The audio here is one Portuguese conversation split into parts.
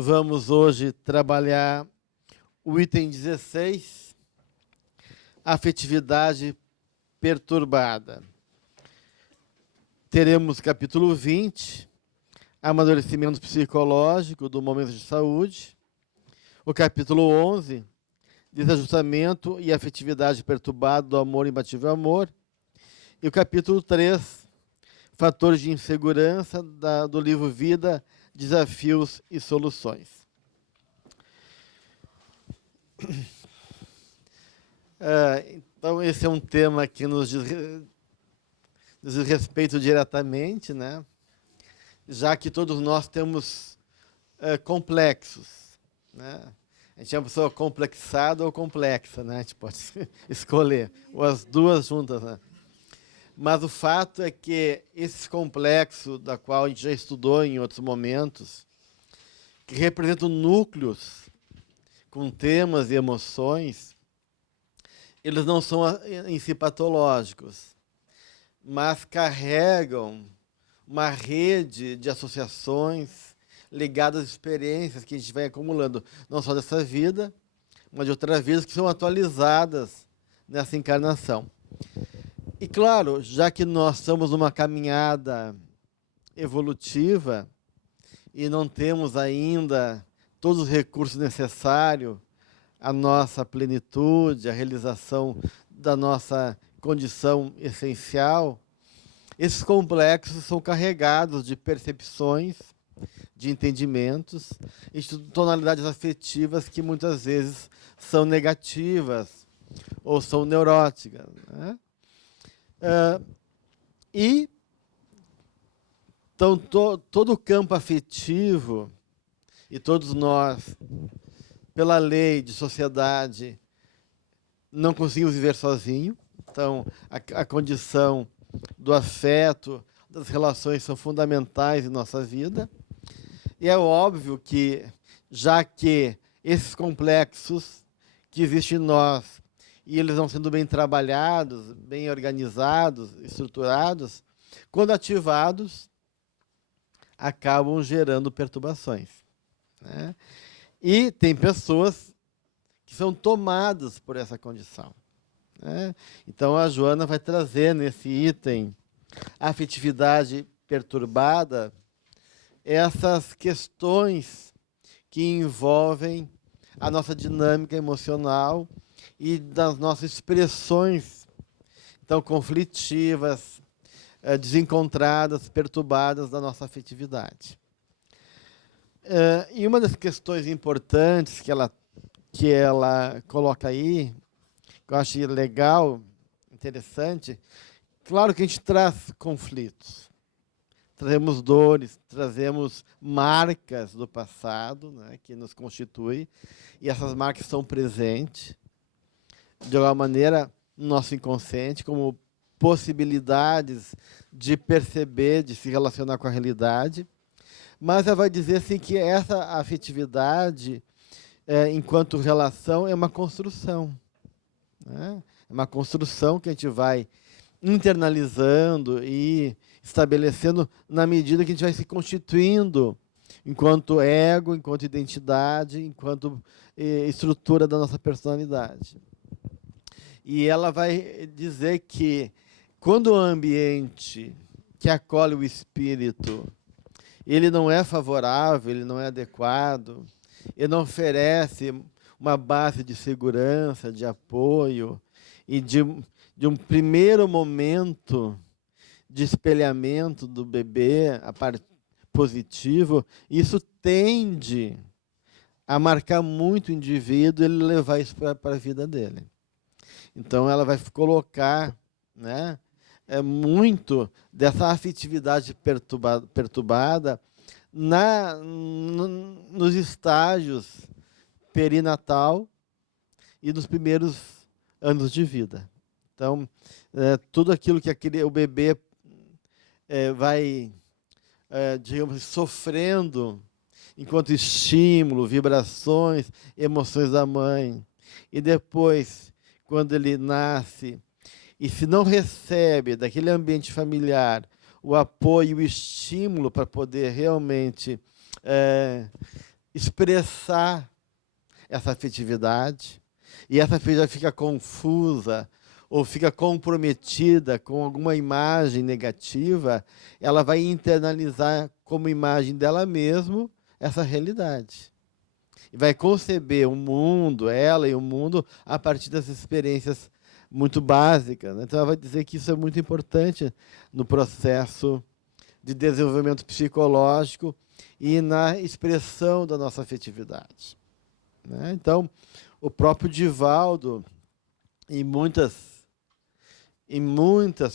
Vamos hoje trabalhar o item 16, afetividade perturbada. Teremos capítulo 20, amadurecimento psicológico do momento de saúde. O capítulo 11, desajustamento e afetividade perturbada do amor e imbatível amor. E o capítulo 3, fatores de insegurança do livro Vida, Desafios e Soluções. Então, esse é um tema que nos diz respeito diretamente, né? Já que todos nós temos complexos, né? A gente é uma pessoa complexada ou complexa, né? A gente pode escolher, ou as duas juntas, né? Mas o fato é que esse complexo, da qual a gente já estudou em outros momentos, que representam núcleos com temas e emoções, eles não são em si patológicos, mas carregam uma rede de associações ligadas às experiências que a gente vai acumulando, não só dessa vida, mas de outras vidas que são atualizadas nessa encarnação. E claro, já que nós estamos numa caminhada evolutiva e não temos ainda todos os recursos necessários à nossa plenitude, à realização da nossa condição essencial, esses complexos são carregados de percepções, de entendimentos e de tonalidades afetivas que muitas vezes são negativas ou são neuróticas, né? Então, todo o campo afetivo, e todos nós, pela lei de sociedade, não conseguimos viver sozinho. Então, a condição do afeto, das relações são fundamentais em nossa vida. E é óbvio que, já que esses complexos que existem em nós, e eles vão sendo bem trabalhados, bem organizados, estruturados, quando ativados, acabam gerando perturbações, né? E tem pessoas que são tomadas por essa condição, né? Então, a Joana vai trazer nesse item, afetividade perturbada, essas questões que envolvem a nossa dinâmica emocional e das nossas expressões, então, conflitivas, desencontradas, perturbadas da nossa afetividade. E uma das questões importantes que ela coloca aí, que eu acho legal, interessante, claro que a gente traz conflitos, trazemos dores, trazemos marcas do passado, né, que nos constituem, e essas marcas estão presentes, de alguma maneira, no nosso inconsciente, como possibilidades de perceber, de se relacionar com a realidade. Mas ela vai dizer assim, que essa afetividade, enquanto relação, é uma construção, né? É uma construção que a gente vai internalizando e estabelecendo na medida que a gente vai se constituindo enquanto ego, enquanto identidade, enquanto estrutura da nossa personalidade. E ela vai dizer que quando o ambiente que acolhe o espírito, ele não é favorável, ele não é adequado, ele não oferece uma base de segurança, de apoio e de um primeiro momento de espelhamento do bebê, a parte positivo, isso tende a marcar muito o indivíduo e ele levar isso para a vida dele. Então, ela vai colocar, né, muito dessa afetividade perturbada nos estágios perinatal e nos primeiros anos de vida. Então, tudo aquilo que o bebê vai, digamos, sofrendo enquanto estímulo, vibrações, emoções da mãe, e depois, quando ele nasce, e se não recebe daquele ambiente familiar o apoio, o estímulo para poder realmente expressar essa afetividade, e essa afetividade fica confusa ou fica comprometida com alguma imagem negativa, ela vai internalizar como imagem dela mesma essa realidade. E vai conceber o mundo, ela e o mundo, a partir dessas experiências muito básicas, né? Então ela vai dizer que isso é muito importante no processo de desenvolvimento psicológico e na expressão da nossa afetividade, né? Então, o próprio Divaldo, em muitas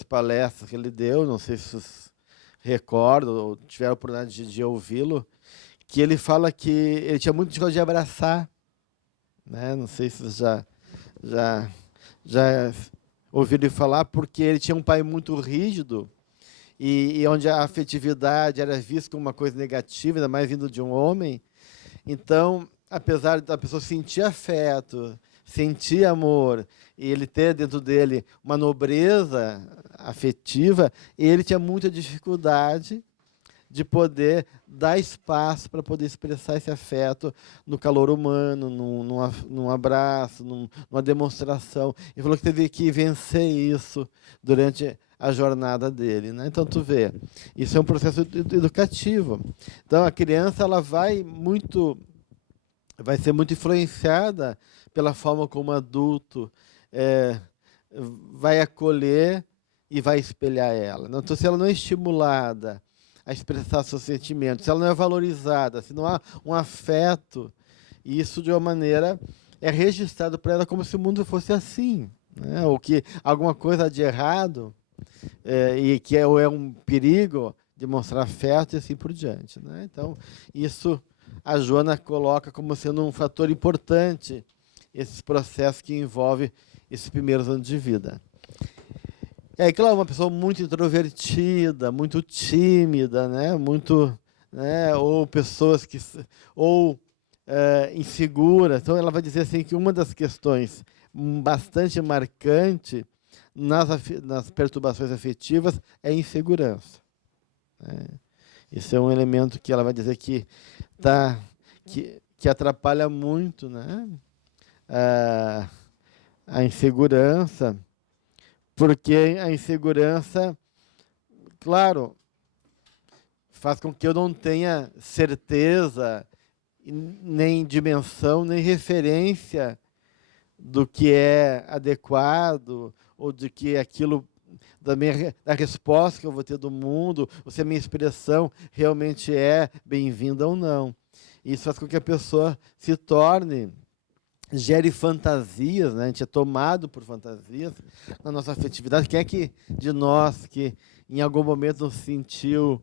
palestras que ele deu, não sei se vocês recordam ou tiveram a oportunidade de ouvi-lo, que ele fala que ele tinha muito dificuldade de abraçar, né? Não sei se vocês já ouviram ele falar, porque ele tinha um pai muito rígido e onde a afetividade era vista como uma coisa negativa, ainda mais vindo de um homem. Então, apesar da pessoa sentir afeto, sentir amor, e ele ter dentro dele uma nobreza afetiva, ele tinha muita dificuldade de poder dar espaço para poder expressar esse afeto no calor humano, num abraço, numa demonstração. Ele falou que teve que vencer isso durante a jornada dele, né? Então, tu vê, isso é um processo educativo. Então, a criança ela vai ser muito influenciada pela forma como o adulto vai acolher e vai espelhar ela. Então, se ela não é estimulada a expressar seus sentimentos, se ela não é valorizada, se não há um afeto, isso de uma maneira é registrado para ela como se o mundo fosse assim, né? Ou que alguma coisa de errado e que ou é um perigo de mostrar afeto e assim por diante, né? Então, isso a Joana coloca como sendo um fator importante esses processos que envolvem esses primeiros anos de vida. É claro, uma pessoa muito introvertida, muito tímida, né? Muito, né? Ou pessoas que ou inseguras. Então ela vai dizer assim que uma das questões bastante marcante nas perturbações afetivas é a insegurança, né? Isso é um elemento que ela vai dizer que atrapalha muito, né? A insegurança, porque a insegurança, claro, faz com que eu não tenha certeza, nem dimensão, nem referência do que é adequado, ou de que aquilo, da resposta que eu vou ter do mundo, ou se a minha expressão realmente é bem-vinda ou não. Isso faz com que a pessoa gere fantasias, né? A gente é tomado por fantasias na nossa afetividade. Quem é que de nós que em algum momento se sentiu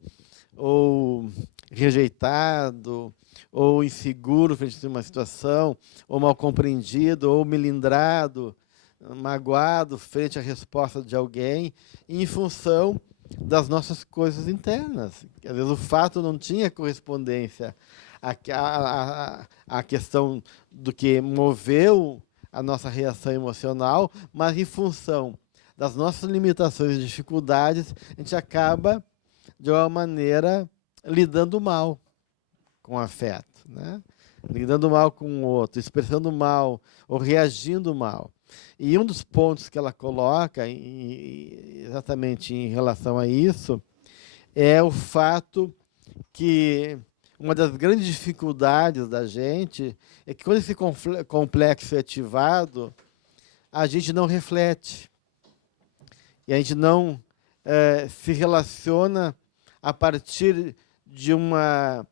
ou rejeitado, ou inseguro frente a uma situação, ou mal compreendido, ou melindrado, magoado frente à resposta de alguém, em função das nossas coisas internas? Às vezes o fato não tinha correspondência à questão do que moveu a nossa reação emocional, mas em função das nossas limitações e dificuldades, a gente acaba, de uma maneira, lidando mal com o afeto, né? Lidando mal com o outro, expressando mal ou reagindo mal. E um dos pontos que ela coloca, exatamente em relação a isso, é o fato que uma das grandes dificuldades da gente é que quando esse complexo é ativado, a gente não reflete. E a gente não se relaciona a partir de uma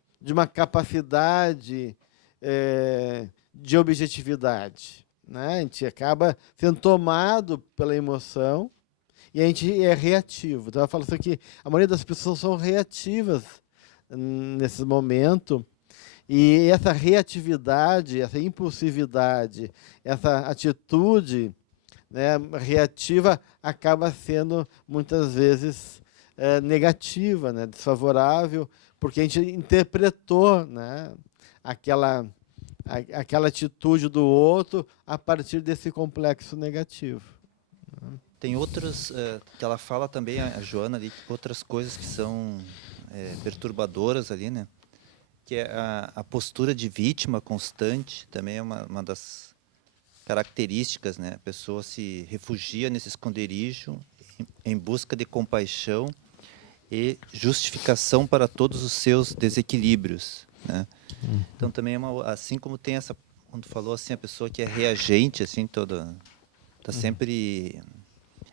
capacidade de objetividade, né? A gente acaba sendo tomado pela emoção e a gente é reativo. Então, ela fala assim que a maioria das pessoas são reativas nesse momento, e essa reatividade, essa impulsividade, essa atitude, né, reativa acaba sendo muitas vezes negativa, né, desfavorável, porque a gente interpretou, né, aquela atitude do outro a partir desse complexo negativo. Tem outras, que ela fala também, a Joana, ali, outras coisas que são perturbadoras ali, né? que é a postura de vítima constante, também é uma das características, né? A pessoa se refugia nesse esconderijo em busca de compaixão e justificação para todos os seus desequilíbrios, né? Então também é assim como tem essa, quando falou assim, a pessoa que é reagente, assim, toda tá sempre,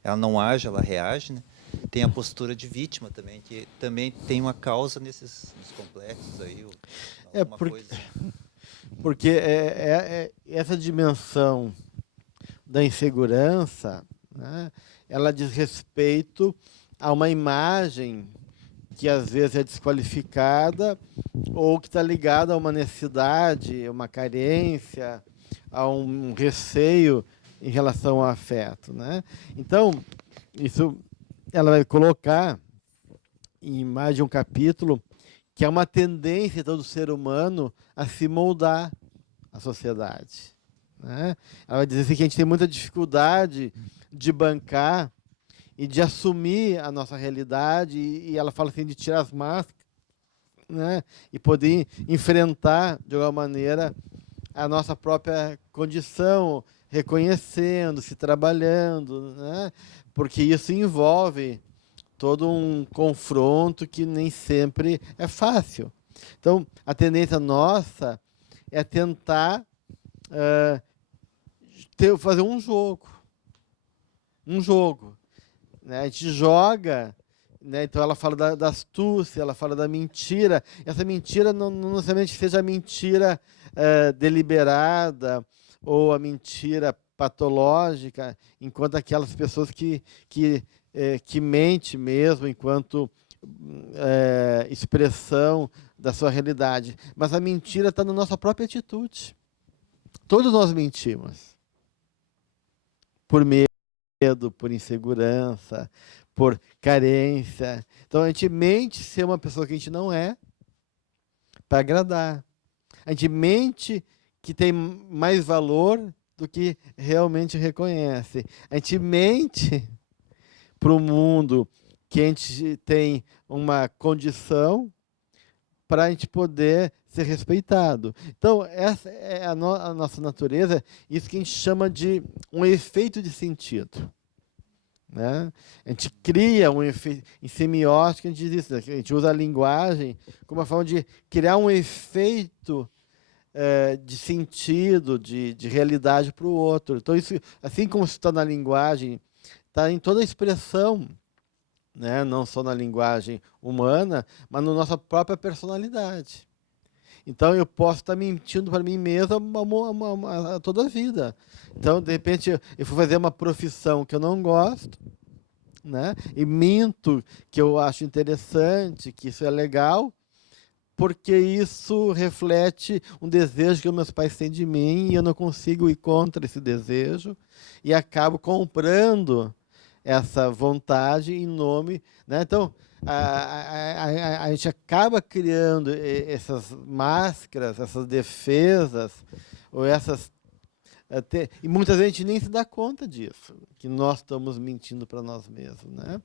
ela não age, ela reage, né? Tem a postura de vítima também, que também tem uma causa nesses complexos aí, alguma coisa. Porque essa dimensão da insegurança, né, ela diz respeito a uma imagem que às vezes é desqualificada ou que está ligada a uma necessidade, uma carência, a um receio em relação ao afeto, né? Então, isso ela vai colocar em mais de um capítulo que é uma tendência de todo ser humano a se moldar à sociedade, né? Ela vai dizer assim, que a gente tem muita dificuldade de bancar e de assumir a nossa realidade, e ela fala assim de tirar as máscaras, né? E poder enfrentar, de alguma maneira, a nossa própria condição, reconhecendo, se trabalhando, né? Porque isso envolve todo um confronto que nem sempre é fácil. Então, a tendência nossa é tentar fazer um jogo. Um jogo. Né? A gente joga, né? Então ela fala da astúcia, ela fala da mentira. Essa mentira não necessariamente seja a mentira deliberada ou a mentira patológica, enquanto aquelas pessoas que mente mesmo enquanto expressão da sua realidade. Mas a mentira está na nossa própria atitude. Todos nós mentimos. Por medo, por insegurança, por carência. Então a gente mente ser uma pessoa que a gente não é para agradar. A gente mente que tem mais valor do que realmente reconhece. A gente mente para o mundo que a gente tem uma condição para a gente poder ser respeitado. Então, essa é a nossa natureza, isso que a gente chama de um efeito de sentido. Né? A gente cria um efeito, em semiótica, a gente diz isso, a gente usa a linguagem como uma forma de criar um efeito de sentido, de realidade para o outro. Então, isso, assim como está na linguagem, está em toda a expressão, né? Não só na linguagem humana, mas na nossa própria personalidade. Então, eu posso estar mentindo para mim mesmo toda a vida. Então, de repente, eu vou fazer uma profissão que eu não gosto, né? E minto que eu acho interessante, que isso é legal, porque isso reflete um desejo que meus pais têm de mim e eu não consigo ir contra esse desejo e acabo comprando essa vontade em nome, né? Então, a gente acaba criando essas máscaras, essas defesas, ou essas e muitas vezes a gente nem se dá conta disso, que nós estamos mentindo para nós mesmos, né?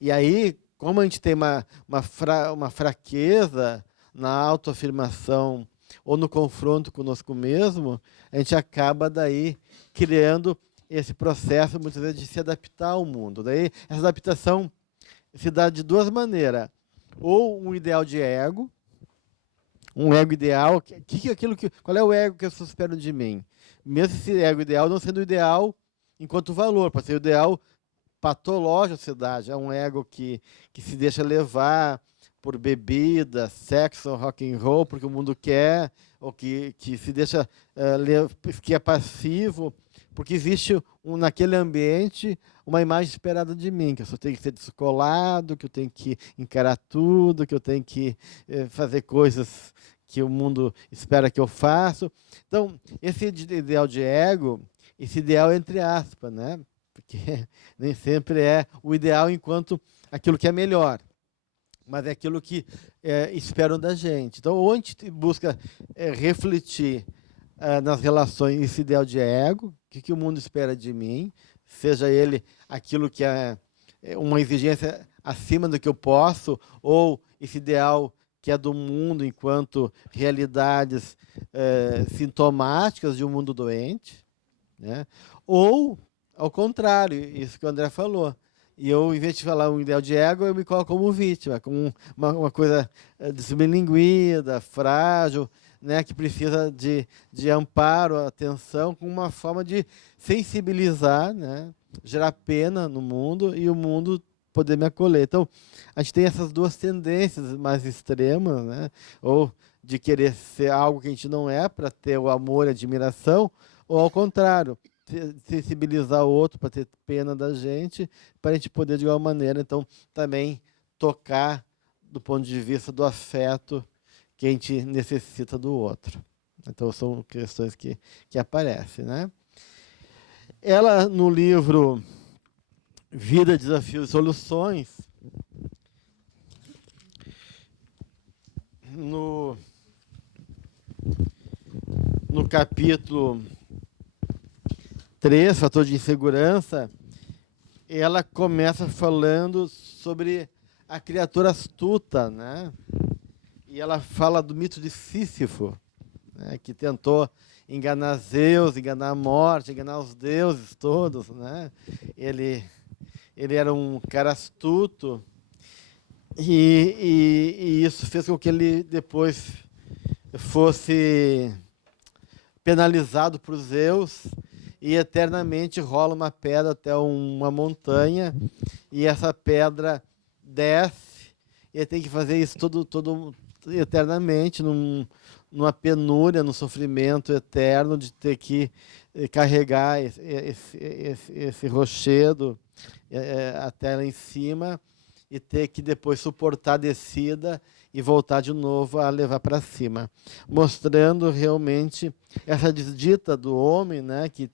E aí, como a gente tem uma fraqueza na autoafirmação ou no confronto conosco mesmo, a gente acaba daí criando esse processo, muitas vezes, de se adaptar ao mundo. Daí, essa adaptação se dá de duas maneiras. Ou um ideal de ego, um ego ideal. Qual é o ego que eu espero de mim? Mesmo esse ego ideal não sendo ideal enquanto valor, pode ser o ideal patológico da sociedade. É um ego que se deixa levar por bebida, sexo, rock and roll, porque o mundo quer, ou que se deixa que é passivo, porque existe naquele ambiente uma imagem esperada de mim, que eu só tenho que ser descolado, que eu tenho que encarar tudo, que eu tenho que fazer coisas que o mundo espera que eu faça. Então, esse ideal de ego, esse ideal entre aspas, né? Porque nem sempre é o ideal enquanto aquilo que é melhor, mas é aquilo que esperam da gente. Então, ou a gente busca refletir nas relações esse ideal de ego, o que o mundo espera de mim, seja ele aquilo que é uma exigência acima do que eu posso, ou esse ideal que é do mundo enquanto realidades sintomáticas de um mundo doente, né? Ou, ao contrário, isso que o André falou. E eu, em vez de falar um ideal de ego, eu me coloco como vítima, como uma coisa desmilinguida, frágil, né, que precisa de amparo, atenção, com uma forma de sensibilizar, né, gerar pena no mundo e o mundo poder me acolher. Então, a gente tem essas duas tendências mais extremas, né, ou de querer ser algo que a gente não é para ter o amor e a admiração, ou ao contrário, sensibilizar o outro para ter pena da gente, para a gente poder, de alguma maneira, então, também tocar do ponto de vista do afeto que a gente necessita do outro. Então, são questões que aparecem, né? Ela, no livro Vida, Desafios e Soluções, no capítulo 3, fator de insegurança, ela começa falando sobre a criatura astuta, né? E ela fala do mito de Sísifo, né? Que tentou enganar Zeus, enganar a morte, enganar os deuses todos, né? Ele era um cara astuto e isso fez com que ele depois fosse penalizado por Zeus e eternamente rola uma pedra até uma montanha e essa pedra desce e ele tem que fazer isso todo eternamente numa penúria, num sofrimento eterno de ter que carregar esse rochedo até lá em cima e ter que depois suportar a descida e voltar de novo a levar para cima, mostrando realmente essa desdita do homem, né, que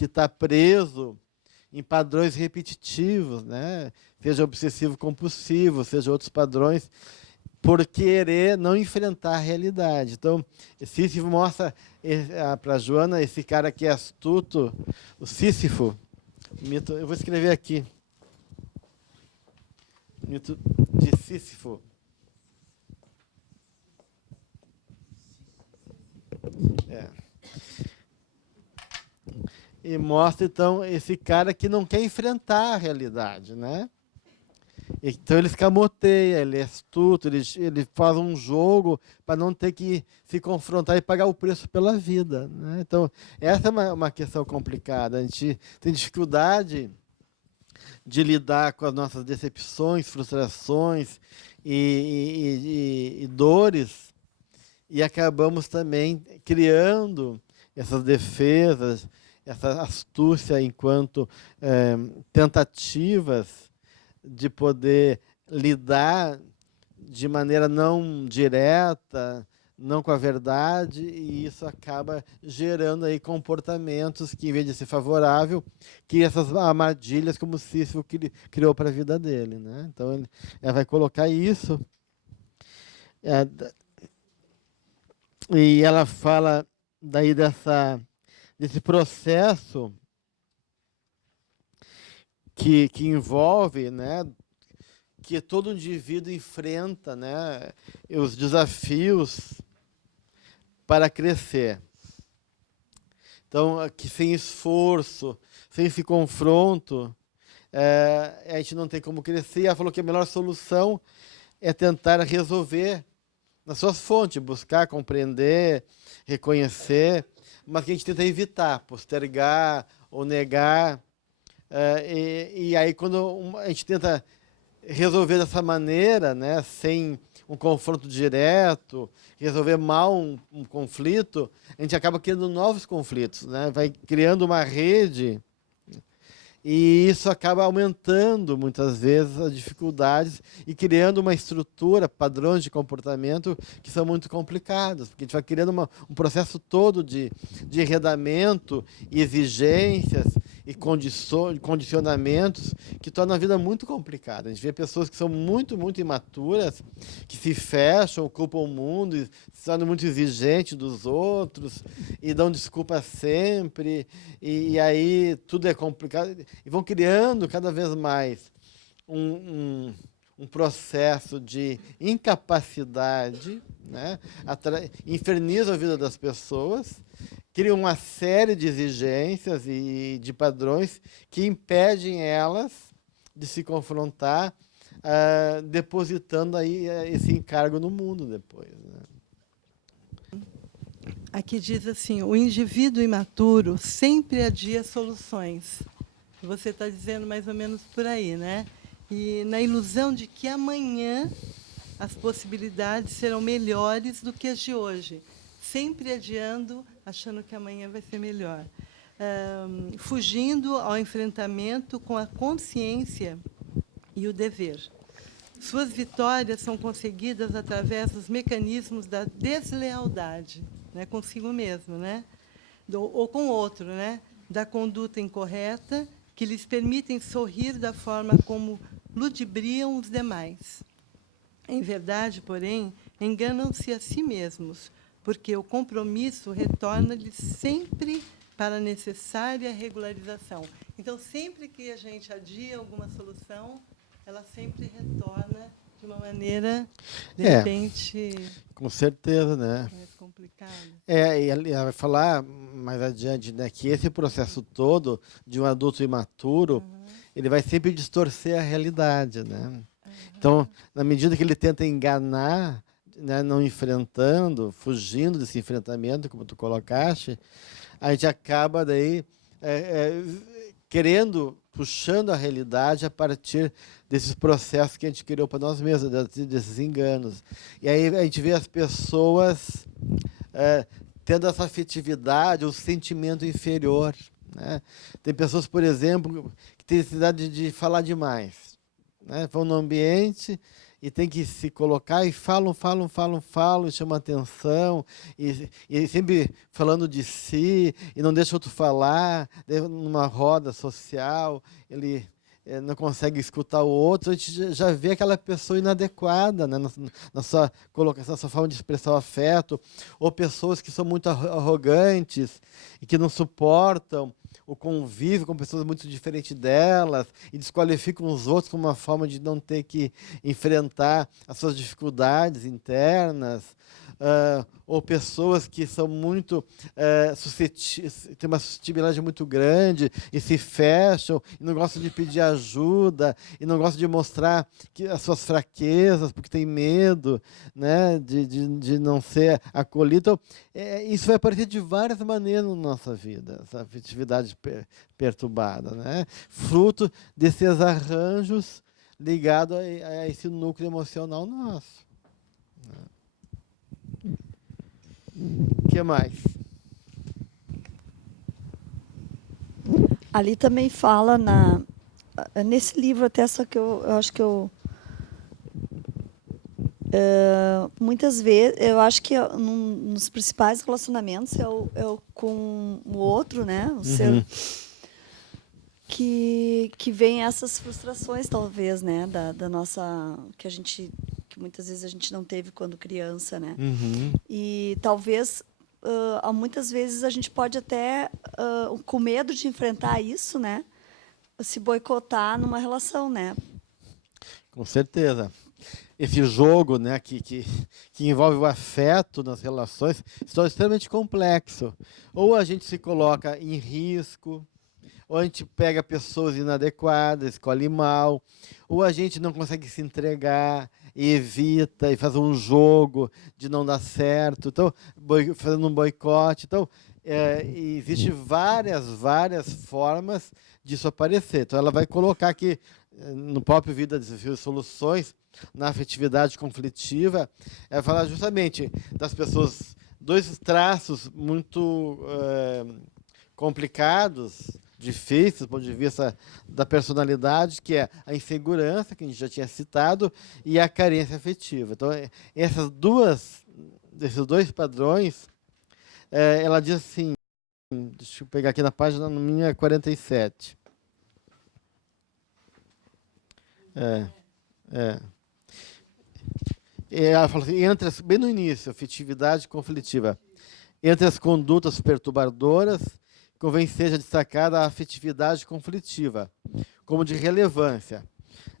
está preso em padrões repetitivos, né, seja obsessivo compulsivo, seja outros padrões, por querer não enfrentar a realidade. Então, Sísifo mostra para a Joana esse cara que é astuto, o Sísifo, mito, eu vou escrever aqui, mito de Sísifo. E mostra, então, esse cara que não quer enfrentar a realidade, né? Então ele escamoteia, ele é astuto, ele faz um jogo para não ter que se confrontar e pagar o preço pela vida, né? Então, essa é uma questão complicada. A gente tem dificuldade de lidar com as nossas decepções, frustrações e dores, e acabamos também criando essas defesas, essa astúcia enquanto tentativas de poder lidar de maneira não direta, não com a verdade, e isso acaba gerando aí comportamentos que, em vez de ser favorável, cria essas armadilhas como o Sísifo criou para a vida dele, né? Então ele vai colocar isso. E ela fala daí desse processo que envolve, né, que todo indivíduo enfrenta, né, os desafios para crescer. Então, que sem esforço, sem esse confronto, a gente não tem como crescer. Ela falou que a melhor solução é tentar resolver nas suas fontes, buscar, compreender, reconhecer, mas que a gente tenta evitar, postergar ou negar. E aí, quando a gente tenta resolver dessa maneira, né, sem um confronto direto, resolver mal um conflito, a gente acaba criando novos conflitos, né? Vai criando uma rede e isso acaba aumentando, muitas vezes, as dificuldades e criando uma estrutura, padrões de comportamento que são muito complicados, porque a gente vai criando um processo todo de enredamento, exigências e condicionamentos que tornam a vida muito complicada. A gente vê pessoas que são muito, muito imaturas, que se fecham, culpam o mundo, e se tornam muito exigentes dos outros e dão desculpa sempre, e aí tudo é complicado. E vão criando cada vez mais um um processo de incapacidade, né? Inferniza a vida das pessoas, cria uma série de exigências e de padrões que impedem elas de se confrontar, depositando aí esse encargo no mundo depois, né? Aqui diz assim: o indivíduo imaturo sempre adia soluções. Você está dizendo mais ou menos por aí, né? E na ilusão de que amanhã as possibilidades serão melhores do que as de hoje, sempre adiando, achando que amanhã vai ser melhor. Fugindo ao enfrentamento com a consciência e o dever. Suas vitórias são conseguidas através dos mecanismos da deslealdade, né, consigo mesmo, né, ou com outro, né, da conduta incorreta, que lhes permitem sorrir da forma como ludibriam os demais. Em verdade, porém, enganam-se a si mesmos, porque o compromisso retorna-lhes sempre para a necessária regularização. Então, sempre que a gente adia alguma solução, ela sempre retorna de uma maneira, de repente... Com certeza, né? Mais complicada. E ela vai falar mais adiante, né, que esse processo todo de um adulto imaturo, ele vai sempre distorcer a realidade, né? Então, na medida que ele tenta enganar, né, não enfrentando, fugindo desse enfrentamento, como tu colocaste, a gente acaba daí querendo, puxando a realidade a partir desses processos que a gente criou para nós mesmos, desses enganos. E aí a gente vê as pessoas tendo essa afetividade, o sentimento inferior, né? Tem pessoas, por exemplo, que têm necessidade de falar demais, né? Vão no ambiente e tem que se colocar e falam, e chamam atenção, e sempre falando de si, e não deixa outro falar, numa roda social, ele não consegue escutar o outro, a gente já vê aquela pessoa inadequada, né, na sua colocação, na sua forma de expressar o afeto, ou pessoas que são muito arrogantes e que não suportam o convívio com pessoas muito diferentes delas e desqualificam os outros como uma forma de não ter que enfrentar as suas dificuldades internas, ou pessoas que são muito têm uma suscetibilidade muito grande e se fecham e não gostam de pedir ajuda e não gostam de mostrar as suas fraquezas porque tem medo, né, de não ser acolhido. Então, isso vai aparecer de várias maneiras na nossa vida, essa afetividade perturbada, né? Fruto desses arranjos ligados a esse núcleo emocional nosso. O que mais? Ali também fala nesse livro, até só que eu acho que muitas vezes, eu acho que nos principais relacionamentos é o com o outro, né? O ser que vem essas frustrações, talvez, né? Da nossa... que muitas vezes a gente não teve quando criança, né? E talvez, muitas vezes, a gente pode até, com medo de enfrentar isso, né? Se boicotar numa relação, né? Com certeza. Esse jogo, né, que envolve o afeto nas relações, é extremamente complexo. Ou a gente se coloca em risco, ou a gente pega pessoas inadequadas, escolhe mal, ou a gente não consegue se entregar e evita e faz um jogo de não dar certo, então fazendo um boicote. Então, existe várias formas disso aparecer. Então, ela vai colocar aqui no próprio Vida, Desafios e Soluções, na afetividade conflitiva, ela fala justamente das pessoas, dois traços muito complicados, difíceis do ponto de vista da personalidade, que é a insegurança, que a gente já tinha citado, e a carência afetiva. Então, esses dois padrões, ela diz assim, deixa eu pegar aqui na página minha 47. Ela fala assim, bem no início, afetividade conflitiva. Entre as condutas perturbadoras, convém seja destacada a afetividade conflitiva, como de relevância.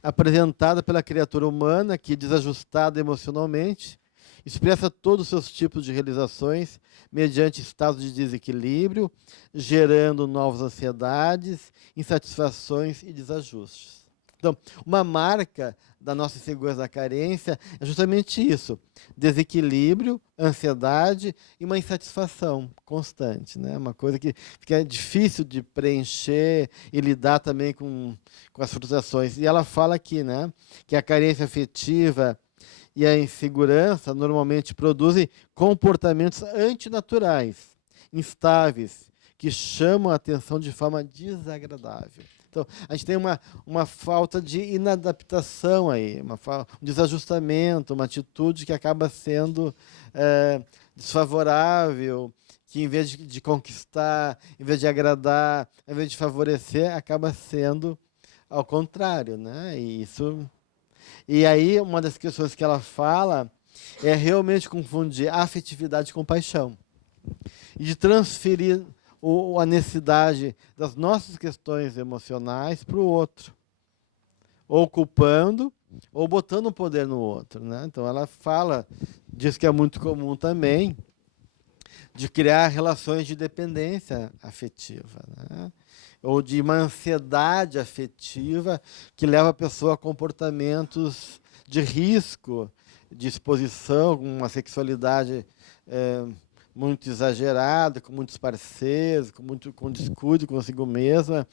apresentada pela criatura humana, que, desajustada emocionalmente, expressa todos os seus tipos de realizações mediante estados de desequilíbrio, gerando novas ansiedades, insatisfações e desajustes. Então, uma marca da nossa insegurança da carência é justamente isso: desequilíbrio, ansiedade e uma insatisfação constante, né? Uma coisa que fica difícil de preencher e lidar também com as frustrações. E ela fala aqui, né, que a carência afetiva e a insegurança normalmente produzem comportamentos antinaturais, instáveis, que chamam a atenção de forma desagradável. Então, a gente tem uma falta de inadaptação aí, um desajustamento, uma atitude que acaba sendo desfavorável, que em vez de conquistar, em vez de agradar, em vez de favorecer, acaba sendo ao contrário, né? E aí, uma das questões que ela fala é realmente confundir afetividade com paixão. E de transferir a necessidade das nossas questões emocionais para o outro. Ou culpando, ou botando o poder no outro, né? Então, ela diz que é muito comum também, de criar relações de dependência afetiva, né? Ou de uma ansiedade afetiva que leva a pessoa a comportamentos de risco, de exposição, uma sexualidade muito exagerada, com muitos parceiros, com descuido consigo mesma,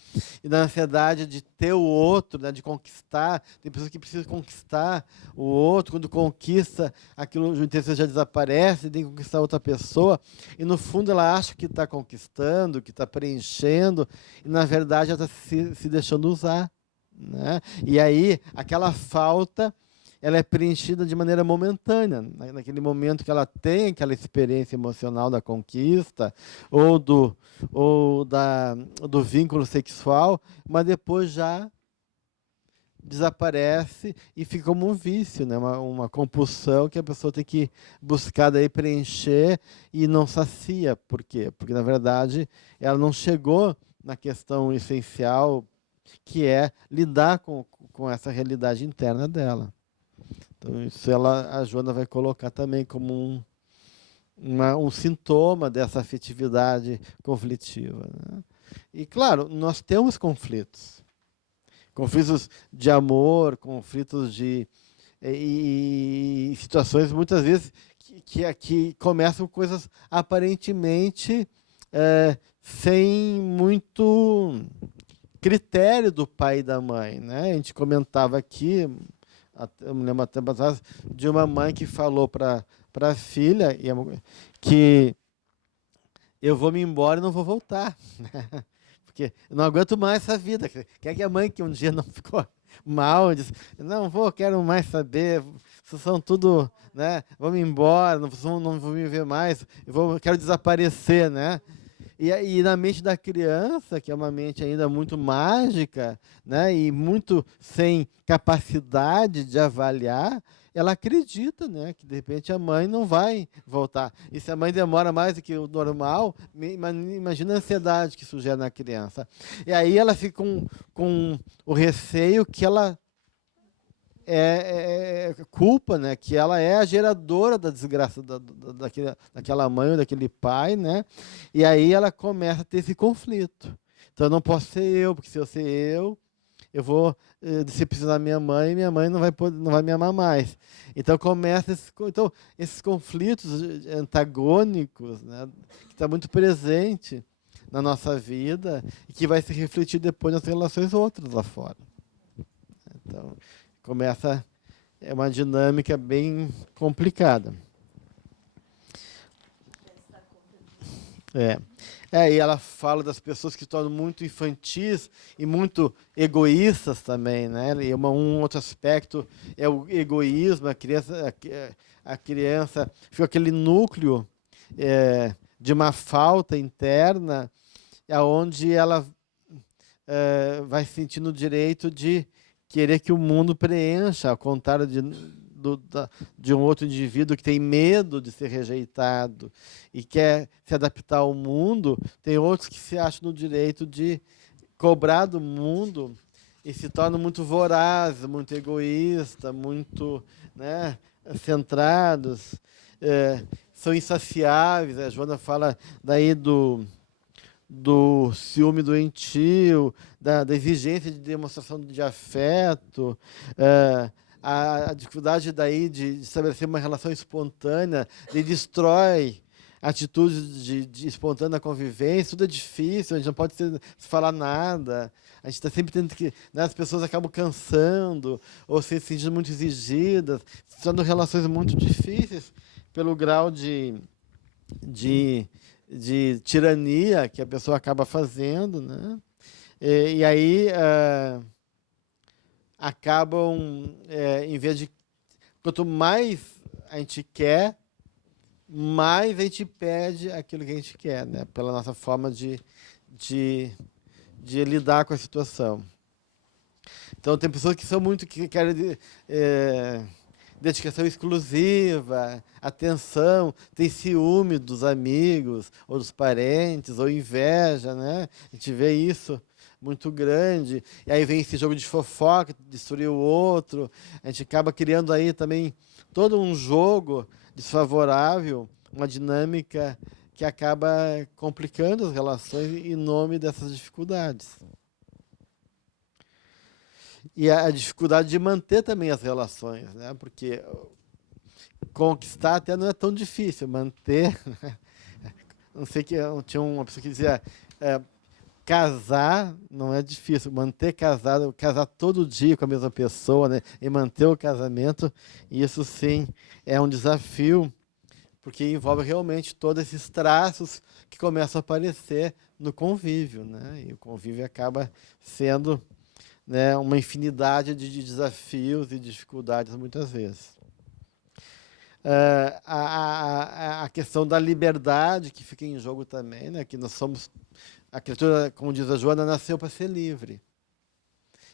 e da ansiedade de ter o outro, né, de conquistar. Tem pessoas que precisam conquistar o outro, quando conquista, aquilo, o interesse já desaparece, tem que conquistar outra pessoa, e no fundo ela acha que está conquistando, que está preenchendo, e na verdade ela está se deixando usar, né? E aí, aquela falta, ela é preenchida de maneira momentânea, naquele momento que ela tem aquela experiência emocional da conquista ou do vínculo sexual, mas depois já desaparece e fica como um vício, né? Uma compulsão que a pessoa tem que buscar daí preencher e não sacia. Por quê? Porque, na verdade, ela não chegou na questão essencial, que é lidar com essa realidade interna dela. Então, isso a Joana vai colocar também como um sintoma dessa afetividade conflitiva, né? E, claro, nós temos conflitos de amor, conflitos e situações, muitas vezes, que começam coisas aparentemente sem muito critério do pai e da mãe, né? A gente comentava aqui, eu me lembro até atrás, de uma mãe que falou para a filha que eu vou me embora e não vou voltar, né? Porque eu não aguento mais essa vida. Quer que a mãe, que um dia não ficou mal, disse, quero mais saber, vocês são tudo, né? Vou me embora, não vou me ver mais, quero desaparecer, né? E na mente da criança, que é uma mente ainda muito mágica, né, e muito sem capacidade de avaliar, ela acredita, né, que de repente a mãe não vai voltar. E se a mãe demora mais do que o normal, imagina a ansiedade que isso gera na criança. E aí ela fica com o receio que ela culpa, né, que ela é a geradora da desgraça daquela mãe ou daquele pai, né? E aí ela começa a ter esse conflito. Então, eu não posso ser eu, porque se eu ser eu vou decepcionar minha mãe não vai me amar mais. Então começa esses conflitos antagônicos, né, que está muito presente na nossa vida e que vai se refletir depois nas relações outras lá fora. Então, começa uma dinâmica bem complicada. E ela fala das pessoas que se tornam muito infantis e muito egoístas também, né? E um outro aspecto é o egoísmo. A criança fica aquele núcleo de uma falta interna, onde ela vai sentindo o direito de querer que o mundo preencha, ao contrário de um outro indivíduo que tem medo de ser rejeitado e quer se adaptar ao mundo. Tem outros que se acham no direito de cobrar do mundo e se tornam muito vorazes, muito egoístas, muito, né, centrados, são insaciáveis. A Joana fala daí do ciúme doentio, da exigência de demonstração de afeto, a dificuldade daí de estabelecer uma relação espontânea, destrói atitudes de espontânea convivência. Tudo é difícil, a gente não pode se falar nada, a gente está sempre tendo que, né, as pessoas acabam cansando ou se sentindo muito exigidas, sendo relações muito difíceis pelo grau de tirania que a pessoa acaba fazendo, né? E aí acabam, em vez de... Quanto mais a gente quer, mais a gente pede aquilo que a gente quer, né? Pela nossa forma de lidar com a situação. Então, tem pessoas que são muito... que querem... dedicação exclusiva, atenção, tem ciúme dos amigos, ou dos parentes, ou inveja, né? A gente vê isso muito grande. E aí vem esse jogo de fofoca, destruir o outro. A gente acaba criando aí também todo um jogo desfavorável, uma dinâmica que acaba complicando as relações em nome dessas dificuldades. E a dificuldade de manter também as relações, né? Porque conquistar até não é tão difícil, manter... Não sei, que tinha uma pessoa que dizia, casar não é difícil, manter casado, casar todo dia com a mesma pessoa, né? E manter o casamento, isso sim é um desafio, porque envolve realmente todos esses traços que começam a aparecer no convívio, né? E o convívio acaba sendo, né, uma infinidade de desafios e dificuldades muitas vezes. A questão da liberdade que fica em jogo também, né, que nós somos... A criatura, como diz a Joana, nasceu para ser livre.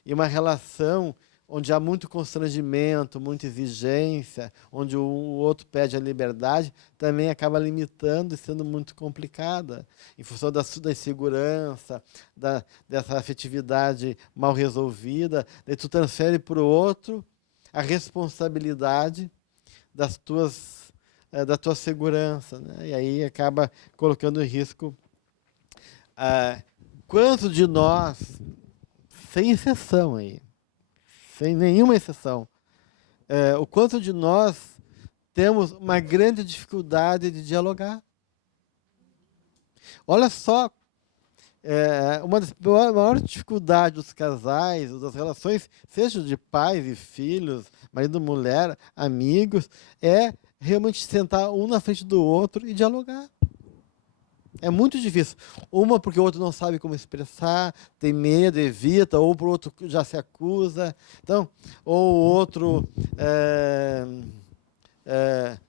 E uma relação onde há muito constrangimento, muita exigência, onde o outro pede a liberdade, também acaba limitando e sendo muito complicada, em função da insegurança, dessa afetividade mal resolvida. Daí tu transfere para o outro a responsabilidade da tua segurança, né? E aí acaba colocando em risco... quantos de nós, sem exceção aí, sem nenhuma exceção, o quanto de nós temos uma grande dificuldade de dialogar. Olha só, uma das maiores dificuldades dos casais, das relações, seja de pais e filhos, marido e mulher, amigos, é realmente sentar um na frente do outro e dialogar. É muito difícil. Uma porque o outro não sabe como expressar, tem medo, evita, ou por outro já se acusa. Então, ou o outro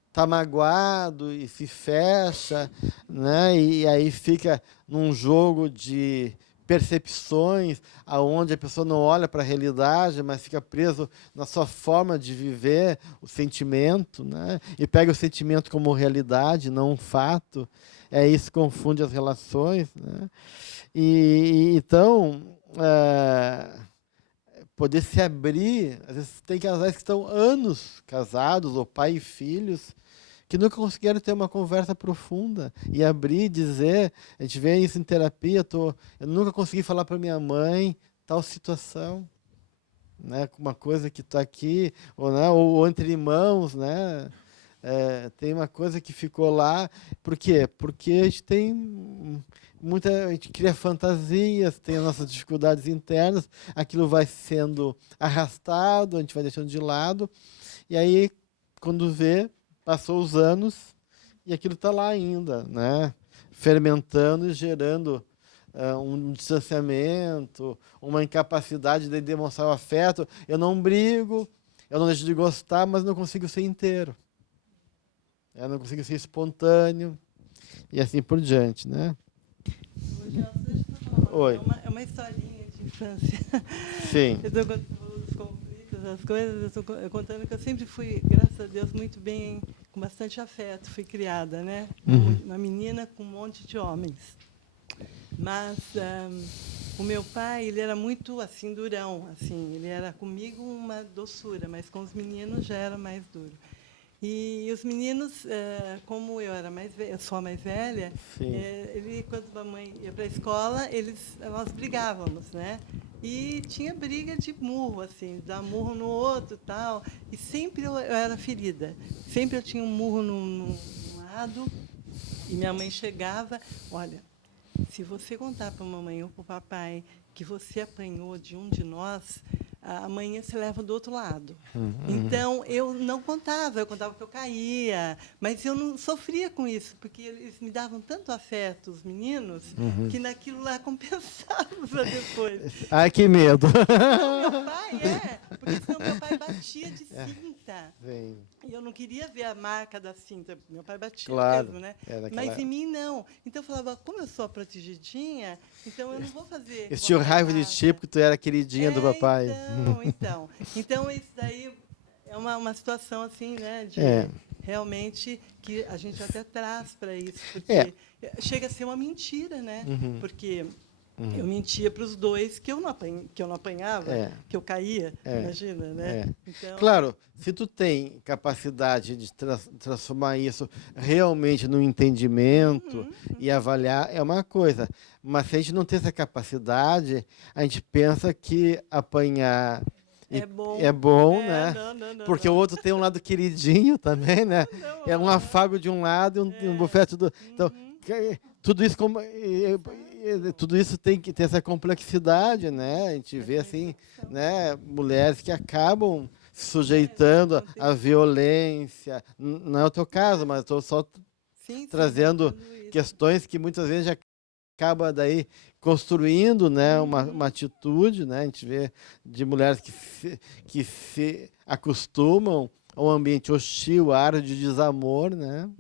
está magoado e se fecha, né? E aí fica num jogo de percepções, aonde a pessoa não olha para a realidade, mas fica preso na sua forma de viver o sentimento, né? E pega o sentimento como realidade, não um fato. Isso confunde as relações, né? Então, poder se abrir, às vezes tem casais que estão anos casados, ou pai e filhos, que nunca conseguiram ter uma conversa profunda e abrir, dizer, a gente vê isso em terapia, eu nunca consegui falar para minha mãe tal situação, né? Uma coisa que está aqui, ou entre irmãos, né? Tem uma coisa que ficou lá. Por quê? Porque a gente tem a gente cria fantasias, tem as nossas dificuldades internas, aquilo vai sendo arrastado, a gente vai deixando de lado, e aí, quando vê, passou os anos e aquilo está lá ainda, né? Fermentando e gerando um distanciamento, uma incapacidade de demonstrar o afeto. Eu não brigo, eu não deixo de gostar, mas não consigo ser inteiro. Eu não consigo ser espontâneo, e assim por diante, né? Oi. É uma historinha de infância. Sim. Eu estou contando os conflitos, as coisas, eu estou contando que eu sempre fui, graças a Deus, muito bem, com bastante afeto, fui criada, né? Uma menina com um monte de homens. Mas O meu pai, ele era muito assim durão, assim, ele era comigo uma doçura, mas com os meninos já era mais duro. E os meninos, como eu era eu sou a mais velha, ele, quando a mamãe ia para a escola, nós brigávamos, né? E tinha briga de murro, assim, dar murro no outro, tal. E sempre eu era ferida. Sempre eu tinha um murro num lado. E minha mãe chegava, olha, se você contar para a mamãe ou para o papai que você apanhou de um de nós, amanhã se leva do outro lado. Então, eu não contava, eu contava que eu caía, mas eu não sofria com isso, porque eles me davam tanto afeto, os meninos, que naquilo lá compensava depois. Ai, que medo. Não, meu pai, porque senão meu pai batia de cinta. Sim. E eu não queria ver a marca da cinta, meu pai batia mesmo, né? Mas em mim, não. Então, eu falava, como eu sou a protegidinha, então eu não vou fazer... Eles tinham raiva de ti porque tu era queridinha do papai. Então, isso daí é uma situação assim, né, de realmente que a gente até traz para isso, porque chega a ser uma mentira, né? Porque eu mentia para os dois que eu não apanhava, que eu caía, imagina, né? Então, claro, se tu tem capacidade de transformar isso realmente no entendimento e avaliar, é uma coisa. Mas se a gente não tem essa capacidade, a gente pensa que apanhar é bom, né? Porque o outro tem um lado queridinho também, né? É um afago de um lado e um bufete do... Então, tudo isso tudo isso tem que ter essa complexidade, né? A gente vê assim, né, mulheres que acabam se sujeitando à violência. Não é o teu caso, mas estou só trazendo questões que muitas vezes já acaba daí construindo, né, uma atitude, né? A gente vê de mulheres que se acostumam a um ambiente hostil, área de desamor, né?